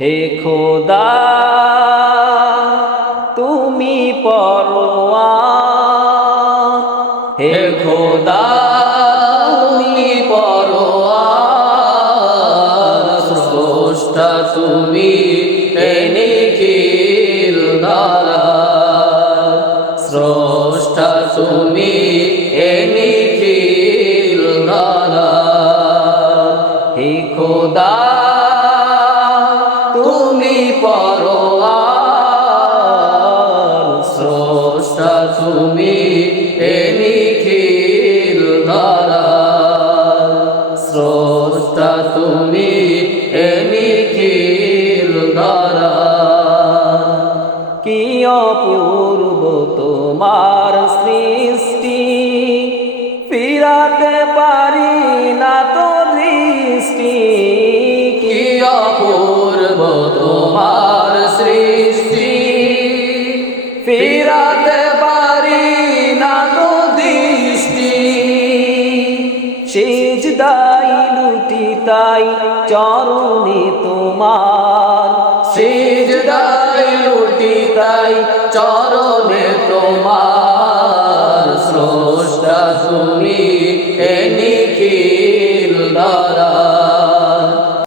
হে খোদা তুমি পরোয়া। হে খোদা তুমি পরোয়া। স্রষ্টা তুমি এনে খিল দ্বারা। স্রষ্টা তুমি এনে খিল দ্বারা। হে খোদা তুমি পরোয়ার স্রষ্টা, তুমি এ নিখিল ধারা স্রষ্টা, তুমি এ নিখিল ধারা কি অপূর্ব তোমার সৃষ্টি, ফিরাতে পারি ফিরাতে পারি না তো দৃষ্টি। সেজ দাই লুটি তাই চরণে তোমার। সেজ দাই লুটি তাই চরণে তোমার। স্রষ্টা তুমি এ নিখিল দ্বারা